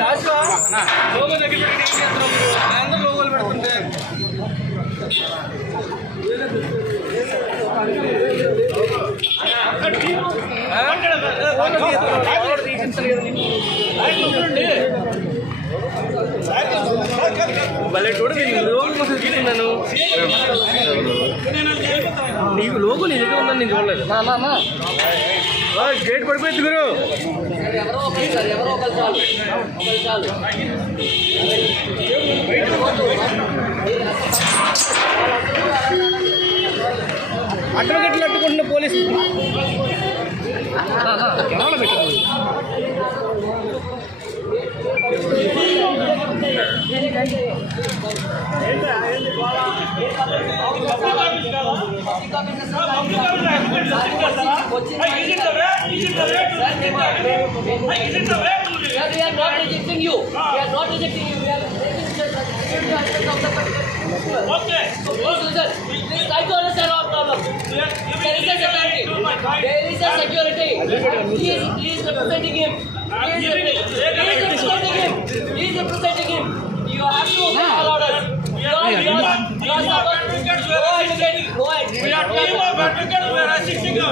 Logo దగ్గర పెట్టి ఏం చేస్తున్నాం మీరు? అందరూ లోగోలు పెడుతుంటే భలే చూడ లోగో కోసం తీసుకున్నాను. నీకు లోగో నీ దగ్గర ఉందని నేను చూడలేదు. గేట్ పడిపోయింది గురు. అడ్వకేట్లు అట్టుకుంటున్న పోలీసు కెమెరాలో పెట్టారు. We are not rejecting you. We are not rejecting you. We are rejecting the aspect of the particular. Okay. So please listen. Please try to understand our problem. There is a security. There is a security. Please representing him. Please representing him. Please representing him. You have to obey all orders. You are supposed to go ahead. Go ahead. We are team of advocates. We are assisting you.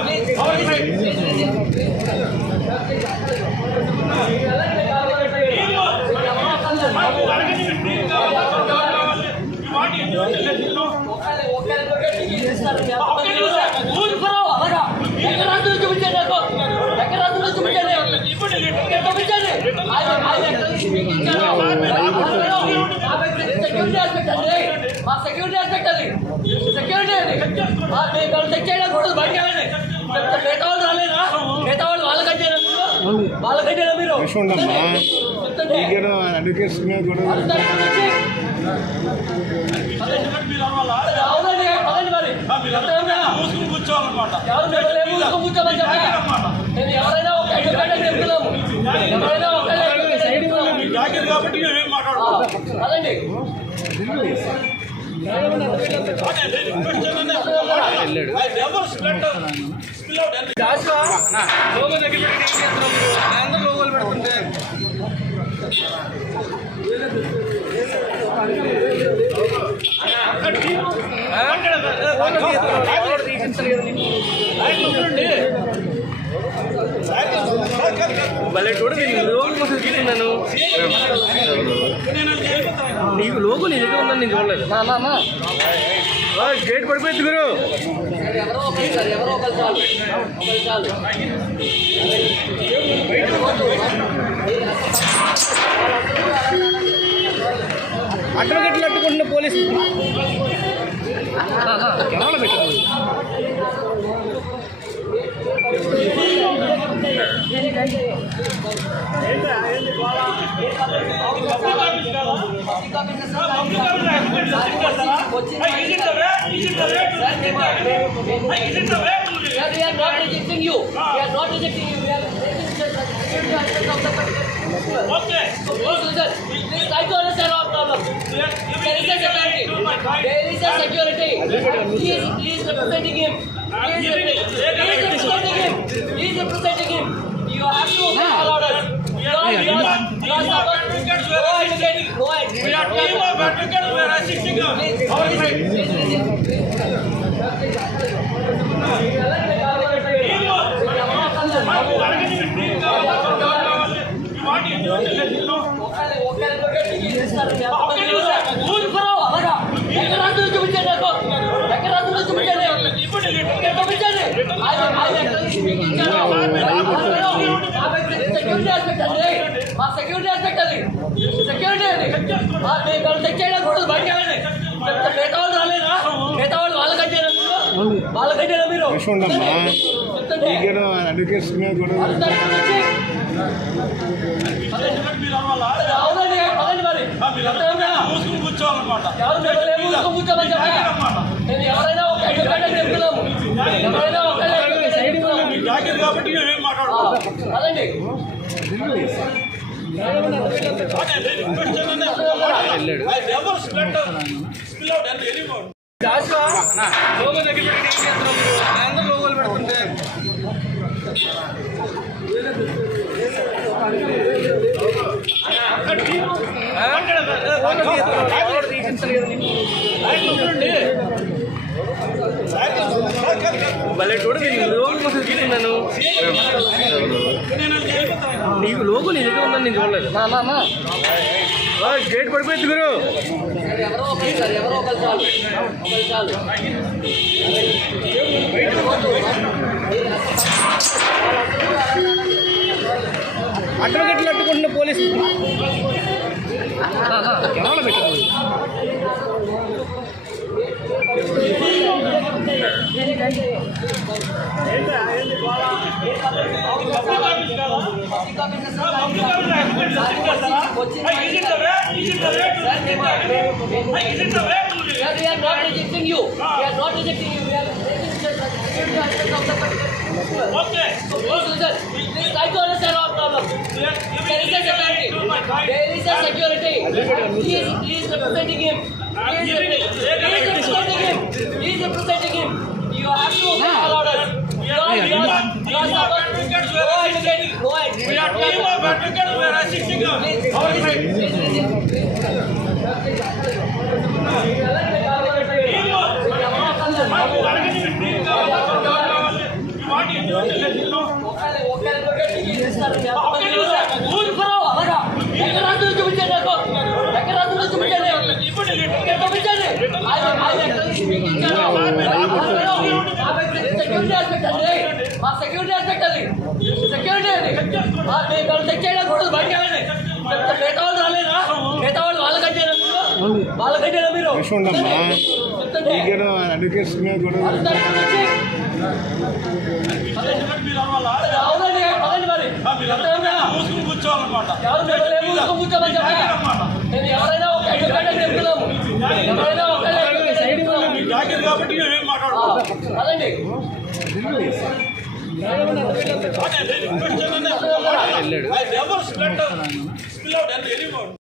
Security aspect అది security అది check చేయడం కూడా బయట మిగతా వాళ్ళు రాలేదా? మిగతా వాళ్ళు వాళ్ళకంటే మీరు కూర్చోవాలన్నమాట. నేను ఎవరైనా ఒక చెప్తున్నాము. ఎవరైనా ఒక కాబట్టి అదండి. లోగో దగ్గర పెట్టి ఏం చేస్తున్నాం మీరు? అందరూ లోగోలు పెడుతుంటే భలే చూడ లోగో కోసం తీసుకున్నాను. నీకు లోగో నీ దగ్గర ఉందని నేను చూడలేదు. గేట్ పడిపోయింది గురు. అడ్వకేట్లు అట్టుకుంటున్న పోలీసు కెమెరాలో పెట్టారు. We are not rejecting you. We are not rejecting you. We are rejecting the security aspect of the particular. Okay. So please listen. Please try to understand our problem. There is a security. There is a security. Please representing him. Please representing him. Please representing him. You have to obey all orders. You are supposed to go ahead. Go ahead. We are team of advocates. We are assisting you. Security aspect అది security అది check చేయడం కూడా బయట మిగతా వాళ్ళు రాలేదా? మిగతా వాళ్ళు వాళ్ళకంటే మీరు కూర్చోవాలన్నమాట. నేను ఎవరైనా ఒక చెప్తున్నాము. ఎవరైనా ఒక కాబట్టి అదండి. లోగో దగ్గర పెట్టి ఏం చేస్తున్నాం మీరు? అందరూ లోగోలు పెడుతుంటే భలే చూడు నేను లోగో కోసం చూస్తున్నాను. నీకు లోగో నీ దగ్గర ఉందని నేను చూడలేదు. గేట్ పడిపోయింది గురు. ఎవరో ఒకరు సార్, ఎవరో ఒకరు చాలు, ఒకరు చాలు. అడ్వకేట్లు అడ్డుకుంటున్న పోలీసు కెమెరాలో పెట్టారు. Sir, we are not rejecting you. We are not rejecting you. We are rejecting the aspect of the particular. Okay. So please listen. Please try to understand our problem. There is a security. There is a security. He is representing him. He is representing him. He is representing him. You have to obey our orders. You are supposed to go ahead. Go ahead. We are team of advocates. We are assisting you. Security aspect అది security అండి. Check చేయకూడదు, బయట మిగతా వాళ్ళు రాలేదా? మిగతా వాళ్ళు వాళ్ళకంటే మీరు అవునండి, పదండి మరి. కూర్చోవాలన్నమాట. ఎవరు కూర్చోమని చెప్పాలి. నేను ఎవరైనా ఒక అడ్వకేట్ అని చెప్తున్నాము. ఎవరైనా ఒక జాగ్రత్త కాబట్టి మేమేం మాట్లాడుతున్నాం. పదండి. I never split out any more.